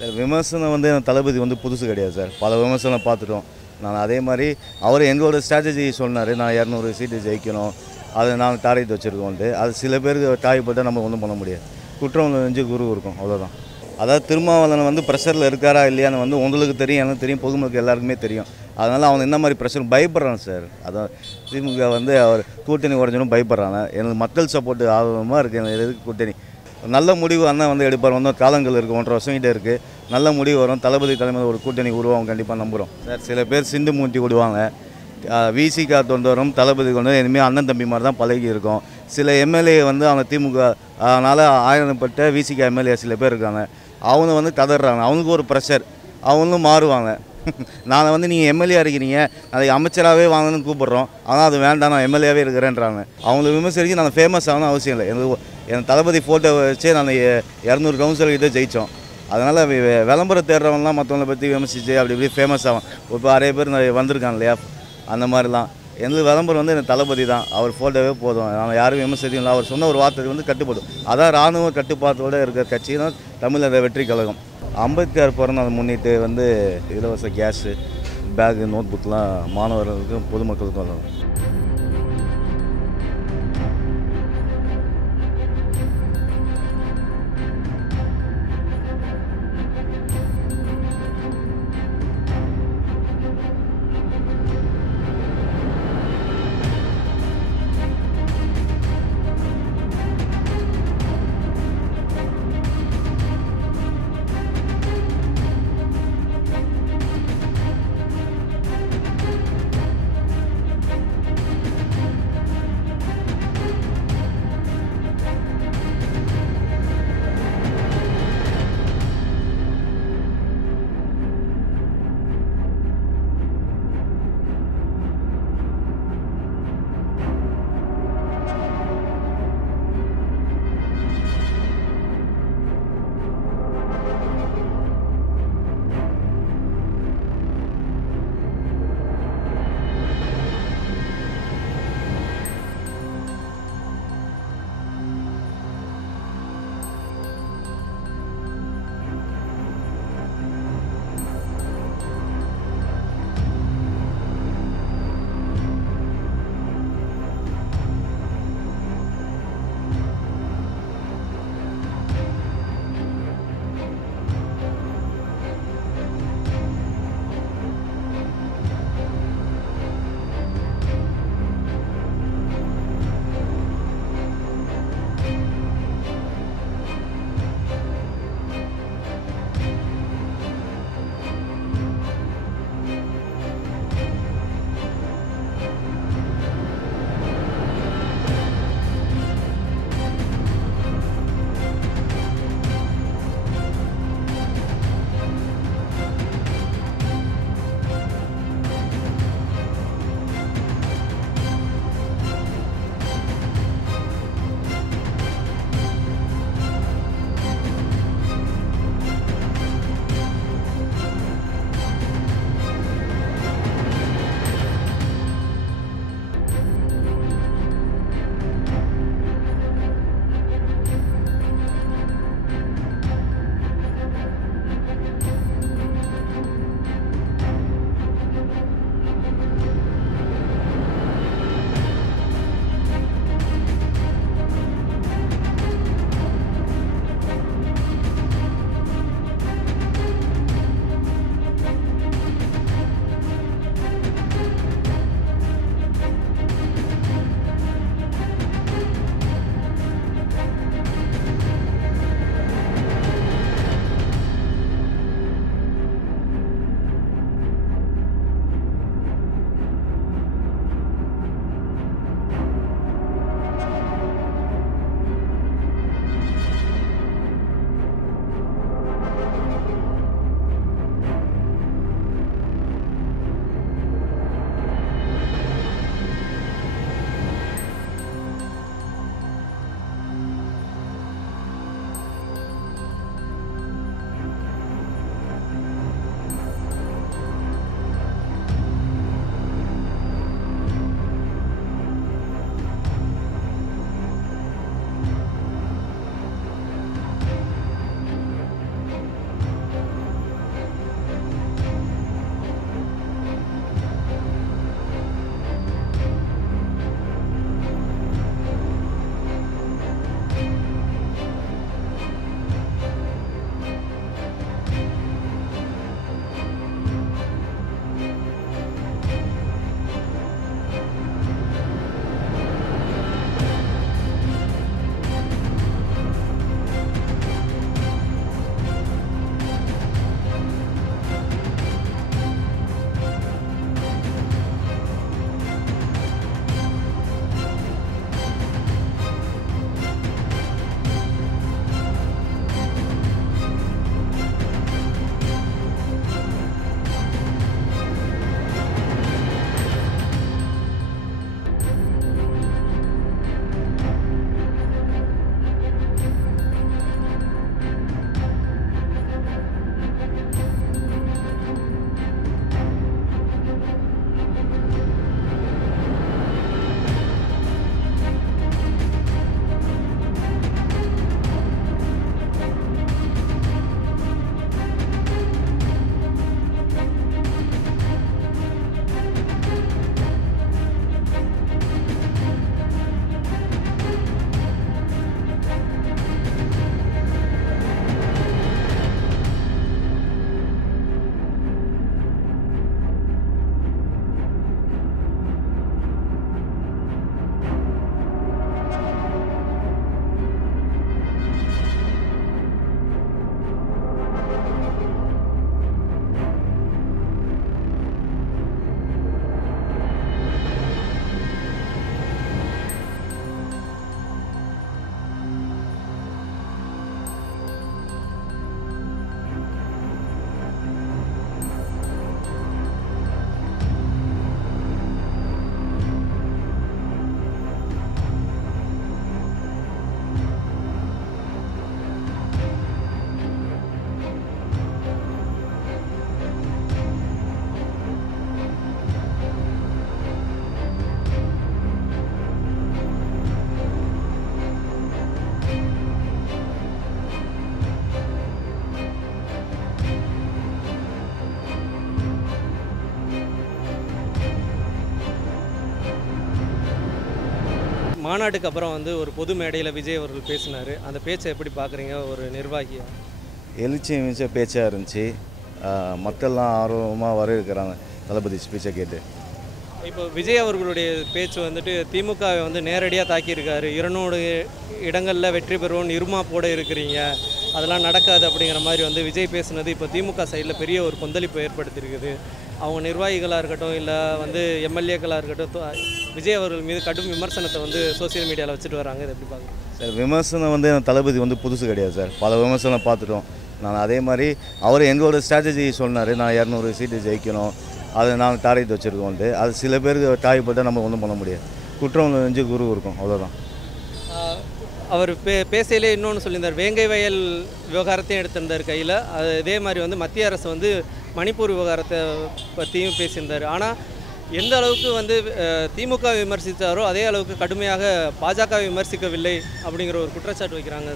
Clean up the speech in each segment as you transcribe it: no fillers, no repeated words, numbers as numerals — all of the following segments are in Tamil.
சார் விமர்சனம் வந்து தளபதி வந்து புதுசு கிடையாது சார். பல விமர்சனம் பார்த்துட்டோம். நான் அதே மாதிரி அவர் எங்களோட ஸ்ட்ராட்டஜி சொன்னார். நான் 200 சீட்டு ஜெயிக்கணும், அதை நாங்கள் டார்கெட் வச்சுருக்கோன்ட்டு. அது சில பேருக்கு டாய்ப்பட்டால் நம்ம ஒன்றும் பண்ண முடியாது. குற்றம் நெஞ்சு குரு இருக்கும், அவ்வளோதான். அதாவது திருமாவளவன் வந்து ப்ரெஷரில் இருக்காரா இல்லையான்னு வந்து உங்களுக்கு தெரியும், எனக்கு தெரியும், பொதுமக்கள் எல்லாருக்குமே தெரியும். அதனால் அவன் என்ன மாதிரி ப்ரெஷர் பயப்படுறான் சார். அதான் திமுக வந்து அவர் கூட்டணி உடஞ்சனும் பயப்படுறாங்க. எனக்கு மக்கள் சப்போர்ட் ஆர்வமாக இருக்குது. எனக்கு எதுக்கு கூட்டணி நல்ல முடிவு அண்ணன் வந்து எடுப்பார். வந்து காலங்கள் இருக்குது, 1.5 வருஷம் கிட்டே இருக்குது. நல்ல முடிவு வரும். தளபதி தலைமையில் ஒரு கூட்டணி உருவாகும், கண்டிப்பாக நம்புகிறோம் சார். சில பேர் சிந்து மூட்டி விடுவாங்க. விசிகா தொண்டரும் தளபதி கொண்டு இனிமேல் அண்ணன் தம்பி மாதிரி தான் பழகி இருக்கும். சில எம்எல்ஏ வந்து அவங்க திமுக அதனால் ஆயிரப்பட்ட விசிகா எம்எல்ஏ சில பேர் இருக்காங்க. அவங்க வந்து கதறாங்க, அவங்களுக்கு ஒரு ப்ரெஷர், அவங்களும் மாறுவாங்க. நான் வந்து நீங்கள் எம்எல்ஏ இருக்கிறீங்க, அதை அமைச்சராகவே வாங்கணும்னு கூப்பிட்றோம், ஆனால் அது வேண்டாம், நான் எம்எல்ஏவே இருக்கிறேன்றாங்க. அவங்கள விமர்சிக்க நான் ஃபேமஸ் ஆகணும் அவசியம் இல்லை. என் தளபதி ஃபோட்டோ வச்சே நான் 200 கவுன்சிலர் கிட்டே ஜெயித்தோம். அதனால் விளம்பரம் தேடுறவங்களாம் மற்றவங்களை பற்றி விமர்சித்து அப்படி இப்படி ஃபேமஸ் ஆகும். இப்போ நிறைய பேர் வந்திருக்காங்க இல்லையா, அந்த மாதிரிலாம். எங்களுக்கு விளம்பரம் வந்து எனக்கு தளபதி தான். அவர் ஃபோட்டோவே போதும், நான் யாரும் விமர்சிக்கும் இல்லை. அவர் சொன்ன ஒரு வார்த்தை வந்து கட்டுப்படும். அதான் இராணுவ கட்டுப்பாட்டோடு இருக்கிற கட்சி தான் தமிழக வெற்றி கழகம். அம்பேத்கர் பிறந்ததை முன்னிட்டு வந்து இலவச கேஸு, பேகு, நோட் புக்கெலாம் மாணவர்களுக்கும் பொதுமக்களுக்கும் வரும். மாநாட்டுக்கு அப்புறம் வந்து ஒரு பொது மேடையில் விஜய் அவர்கள் பேசினார். அந்த பேச்சை எப்படி பார்க்குறீங்க ஒரு நிர்வாகியா? எழுச்சி மிச்ச பேச்சாக இருந்துச்சு. மக்கள்லாம் ஆர்வமாக வரவேற்கிறாங்க தளபதி ஸ்பீச்சை கேட்டு. இப்போ விஜய் அவர்களுடைய பேச்சு வந்துட்டு திமுகவை வந்து நேரடியாக தாக்கியிருக்காரு. 200 இடங்களில் வெற்றி பெறுவோன்னு இருமாப்போட இருக்கிறீங்க, அதெல்லாம் நடக்காது அப்படிங்கிற மாதிரி வந்து விஜய் பேசுனது இப்போ திமுக சைடில் பெரிய ஒரு கொந்தளிப்பை ஏற்படுத்தியிருக்குது. அவங்க நிர்வாகிகளாக இருக்கட்டும், இல்லை வந்து எம்எல்ஏக்களாக இருக்கட்டும், விஜய் அவர்கள் மீது கடும் விமர்சனத்தை வந்து சோசியல் மீடியாவில் வச்சுட்டு வராங்க. இதை எப்படி பார்க்குறீங்க சார்? விமர்சனம் வந்து தளபதி வந்து புதுசு கிடையாது சார். பல விமர்சனம் பார்த்துட்டோம். நான் அதே மாதிரி அவர் எங்களோட ஸ்ட்ராட்டஜி சொன்னார், நான் 200 சீட்டு ஜெயிக்கணும், அதை நாங்கள் டார்கெட் வச்சுருக்கோன்ட்டு. அது சில பேருக்கு தாய்ப்பட்டால் நம்ம ஒன்றும் பண்ண முடியாது. குற்றம் நெஞ்சு குரு இருக்கும், அவ்வளோதான். அவர் பேசையிலே இன்னொன்று சொல்லியிருந்தார், வேங்கை வயல் விவகாரத்தையும் எடுத்திருந்தார் கையில். அது இதே மாதிரி வந்து மத்திய அரசு வந்து மணிப்பூர் விவகாரத்தை பற்றியும் பேசியிருந்தார். ஆனால் எந்த அளவுக்கு வந்து திமுக விமர்சித்தாரோ அதே அளவுக்கு கடுமையாக பாஜக விமர்சிக்கவில்லை அப்படிங்கிற ஒரு குற்றச்சாட்டு வைக்கிறாங்க.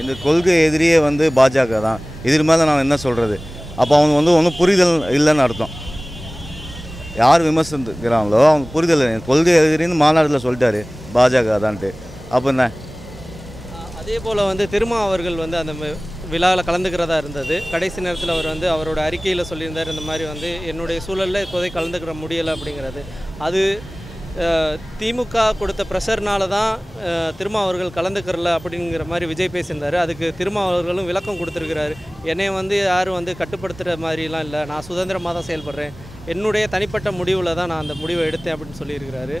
இந்த கொள்கை எதிரியே வந்து பாஜக தான். இதுக்கு மேலே நான் என்ன சொல்கிறது? அப்போ அவங்க வந்து ஒன்றும் புரிதல் இல்லைன்னு அர்த்தம். யார் விமர்சிக்கிறாங்களோ அவங்க புரிதல் இல்லை. கொள்கை எதிரின்னு மாநாட்டில் சொல்லிட்டாரு பாஜக தான்ட்டு. அப்போ என்ன? அதே போல் வந்து திருமா அவர்கள் வந்து அந்த விழாவில் கலந்துக்கிறதா இருந்தது. கடைசி நேரத்தில் அவர் வந்து அவரோட அறிக்கையில் சொல்லியிருந்தார், இந்த மாதிரி வந்து என்னுடைய சூழலில் இப்போதை கலந்துக்கிற முடியலை அப்படிங்கிறது. அது திமுக கொடுத்த ப்ரெஷர்னால தான் திருமா அவர்கள் கலந்துக்கிறல அப்படிங்கிற மாதிரி விஜய் பேசியிருந்தார். அதுக்கு திருமா அவர்களும் விளக்கம் கொடுத்துருக்கிறாரு. என்னை வந்து யாரும் வந்து கட்டுப்படுத்துகிற மாதிரிலாம் இல்லை, நான் சுதந்திரமாக தான் செயல்படுறேன், என்னுடைய தனிப்பட்ட முடிவில் தான் நான் அந்த முடிவை எடுத்தேன் அப்படின்னு சொல்லியிருக்கிறாரு.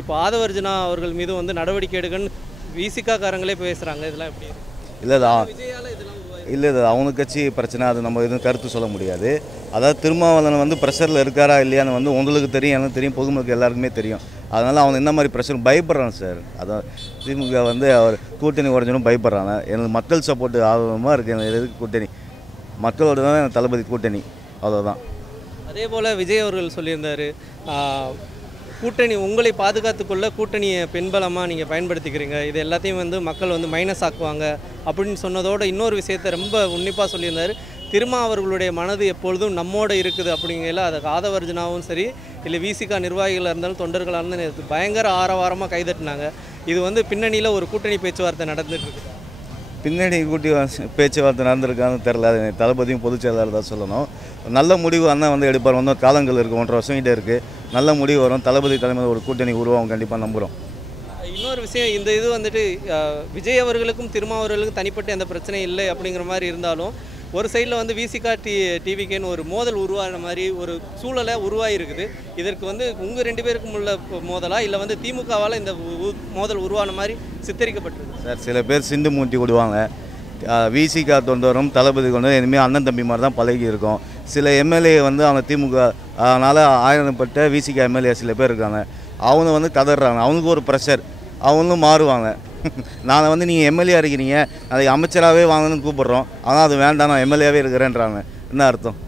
இப்போ ஆதவர்ஜுனா அவர்கள் மீதும் வந்து நடவடிக்கை எடுக்கன்னு விசிகாக்காரங்களே பேசுகிறாங்க. இதெல்லாம் எப்படி? இல்லை இது அவங்க கட்சி பிரச்சனை, அது நம்ம எதுவும் கருத்து சொல்ல முடியாது. அதாவது திருமாவளவன் வந்து ப்ரெஷரில் இருக்காரா இல்லையான்னு வந்து உங்களுக்கு தெரியும், எனக்கு தெரியும், பொதுமக்கள் எல்லாருக்குமே தெரியும். அதனால் அவங்க என்ன மாதிரி ப்ரெஷர் பயப்படுறாங்க சார். அதான் திமுக வந்து அவர் கூட்டணி உடஞ்சனும் பயப்படுறாங்க. எனக்கு மக்கள் சப்போர்ட்டு ஆர்வமாக இருக்குது. எனக்கு எதுக்கு கூட்டணி? மக்களோட தான் எனக்கு தளபதி கூட்டணி, அவ்வளோதான். அதே போல் விஜய் அவர்கள் சொல்லியிருந்தார், கூட்டணி உங்களை பாதுகாத்துக்கொள்ள கூட்டணியை பின்பலமாக நீங்கள் பயன்படுத்திக்கிறீங்க, இது எல்லாத்தையும் வந்து மக்கள் வந்து மைனஸ் ஆக்குவாங்க அப்படின்னு சொன்னதோடு இன்னொரு விஷயத்தை ரொம்ப உன்னிப்பாக சொல்லியிருந்தார். திருமா அவர்களுடைய மனது எப்பொழுதும் நம்மோடு இருக்குது அப்படிங்கல. அதுக்கு ஆதவர்ஜுனாவும் சரி, இல்லை விசிகா நிர்வாகிகளாக இருந்தாலும் தொண்டர்களாக இருந்தாலும் பயங்கர ஆரவாரமாக கைதட்டினாங்க. இது வந்து பின்னணியில் ஒரு கூட்டணி பேச்சுவார்த்தை நடந்துட்டு இருக்குது. பின்னாடி பேச்சுவார்த்தை நடந்திருக்கான்னு தெரில. அது தளபதியும் பொதுச் செயலாளர் தான் சொல்லணும். நல்ல முடிவு அண்ணன் வந்து எடுப்பார். வந்து காலங்கள் இருக்குது, 1.5 வருஷம் கிட்டே இருக்குது. நல்ல முடிவு வரும். தளபதி தலைமையில் ஒரு கூட்டணி உருவாகும், கண்டிப்பாக நம்புகிறோம். இன்னொரு விஷயம், இந்த இது வந்துட்டு விஜய் அவர்களுக்கும் திருமா அவர்களுக்கும் தனிப்பட்ட எந்த பிரச்சனையும் இல்லை அப்படிங்கிற மாதிரி இருந்தாலும், ஒரு சைடில் வந்து விசிகா டிவிக்கேன்னு ஒரு மோதல் உருவாகிற மாதிரி ஒரு சூழலை உருவாகிருக்குது. இதற்கு வந்து உங்கள் 2 பேருக்கும் உள்ள மோதலா, இல்லை வந்து திமுகவால் இந்த மோதல் உருவான மாதிரி சித்தரிக்கப்பட்டிருக்கு சார்? சில பேர் சிந்து மூட்டி விடுவாங்க. விசிகா தொண்டரும் தளபதி கொண்டு இனிமேல் அண்ணன் தம்பி மாதிரி தான் பழகி இருக்கும். சில எம்எல்ஏ வந்து அவங்க திமுக அதனால் ஆயிரப்பட்ட விசிகா எம்எல்ஏ சில பேர் இருக்காங்க. அவங்க வந்து கதறாங்க, அவங்களுக்கு ஒரு ப்ரெஷர், அவங்களும் மாறுவாங்க. நான் வந்து நீங்கள் எம்எல்ஏ இருக்கிறீங்க, அதை அமைச்சராகவே வாங்கணும்னு கூப்பிட்றோம், ஆனால் அது வேண்டாம், நான் எம்எல்ஏவே இருக்கிறேன்றாங்க. என்ன அர்த்தம்?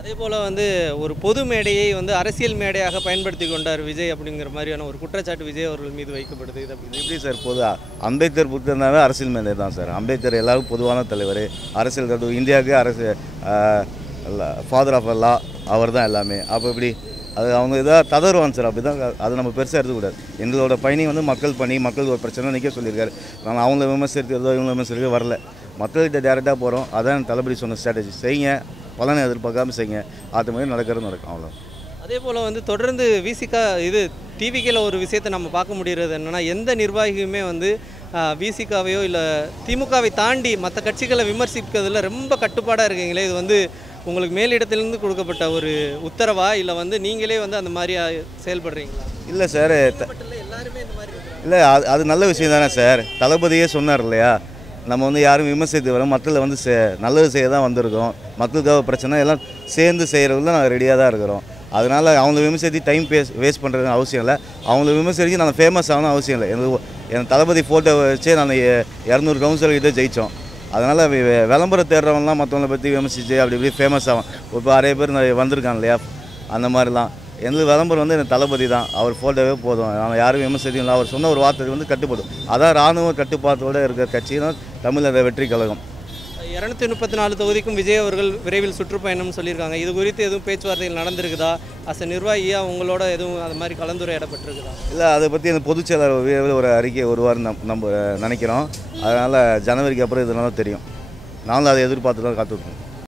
அதே போல் வந்து ஒரு பொது மேடையை வந்து அரசியல் மேடையாக பயன்படுத்தி கொண்டார் விஜய் அப்படிங்கிற மாதிரியான ஒரு குற்றச்சாட்டு விஜய் அவர்கள் மீது வைக்கப்படுது. இது எப்படி சார்? அம்பேத்கர் புத்தகம்னாவே அரசியல் மேடை தான் சார். அம்பேத்கர் எல்லாருக்கும் பொதுவான தலைவர், அரசியல் கட்டு இந்தியாவுக்கு அரசு ஃபாதர் ஆஃப் லா அவர் தான் எல்லாமே. அப்போ எப்படி அது அவங்க எதாவது ததறுவாங்க சார். அப்படி தான், அதை நம்ம பெருசாக எடுத்துக்கூடாது. எங்களோட பயணி வந்து மக்கள் பணி, மக்கள் ஒரு பிரச்சனை நிற்க சொல்லியிருக்காரு. நாங்கள் அவங்கள விமர்சிக்கிறதோ இவங்க விமர்சிக்கிறதோ வரல, மக்கள்கிட்ட டேரெக்டாக போகிறோம். அதான் தளபதி சொன்ன ஸ்ட்ராட்டஜி. செய்யுங்க, பலனை எதிர்பார்க்காம செய்யுங்க, அது மாதிரி நடக்கிறது நடக்கும், அவ்வளோ. அதே போல் வந்து தொடர்ந்து விசிகா இது டிவிக்கில் ஒரு விஷயத்தை நம்ம பார்க்க முடிகிறது என்னென்னா, எந்த நிர்வாகியுமே வந்து விசிகாவையோ இல்லை திமுகவை தாண்டி மற்ற கட்சிகளை விமர்சிக்கிறதுல ரொம்ப கட்டுப்பாடாக இருக்கீங்களே, இது வந்து உங்களுக்கு மேலிடத்திலிருந்து கொடுக்கப்பட்ட ஒரு உத்தரவா, இல்லை வந்து நீங்களே வந்து அந்த மாதிரி செயல்படுறீங்களா? இல்லை சார், எல்லாருமே இந்த மாதிரி இல்லை, அது நல்ல விஷயம் தானே சார். தளபதியே சொன்னார் இல்லையா, நம்ம வந்து யாரும் விமர்சித்து வரோம், மக்களை வந்து நல்லது செய்ய தான் வந்திருக்கோம், மக்களுக்காக பிரச்சனை எல்லாம் சேர்ந்து செய்கிறதுல நாங்கள் ரெடியாக தான் இருக்கிறோம். அதனால் அவங்கள விமர்சித்து டைம் வேஸ்ட் பண்ணுறது அவசியம் இல்லை. அவங்கள விமர்சித்து நான் ஃபேமஸ் ஆகணும் அவசியம் இல்லை. என் தளபதி ஃபோட்டோ வச்சே நான் 200 கவுன்சிலர்கிட்ட ஜெயித்தோம். அதனால் விளம்பரம் தேடுறவங்களாம் மற்றவங்களை பற்றி விமர்சித்து அப்படி இப்படி ஃபேமஸ் ஆகும். இப்போ நிறைய பேர் வந்திருக்காங்க இல்லையா, அந்த மாதிரிலாம். எங்களுக்கு விளம்பரம் வந்து எனக்கு தளபதி தான், அவர் ஃபோட்டோவே போதும், நான் யாரும் விமர்சித்தும் இல்லை. அவர் சொன்ன ஒரு வார்த்தை வந்து கட்டுப்படும். அதான் இராணுவ கட்டுப்பாட்டோடு இருக்கிற கட்சி தான் தமிழக வெற்றி கழகம். 234 தொகுதிக்கும் விஜய் அவர்கள் விரைவில் சுற்றுப்பயணம் சொல்லியிருக்காங்க. இது குறித்து எதுவும் பேச்சுவார்த்தைகள் நடந்திருக்குதா? நிர்வாகியாக உங்களோட எதுவும் அது மாதிரி கலந்துரையாடப்பட்டிருக்குதா? இல்லை, அதை பற்றி அந்த பொதுச் செயலாளர் விரைவில் ஒரு அறிக்கை வருவார்னு நம்ம நினைக்கிறோம். அதனால் ஜனவரிக்கு அப்புறம் இதனால தெரியும். நாங்களும் அதை எதிர்பார்த்து தான் காத்துட்ருக்கோம்.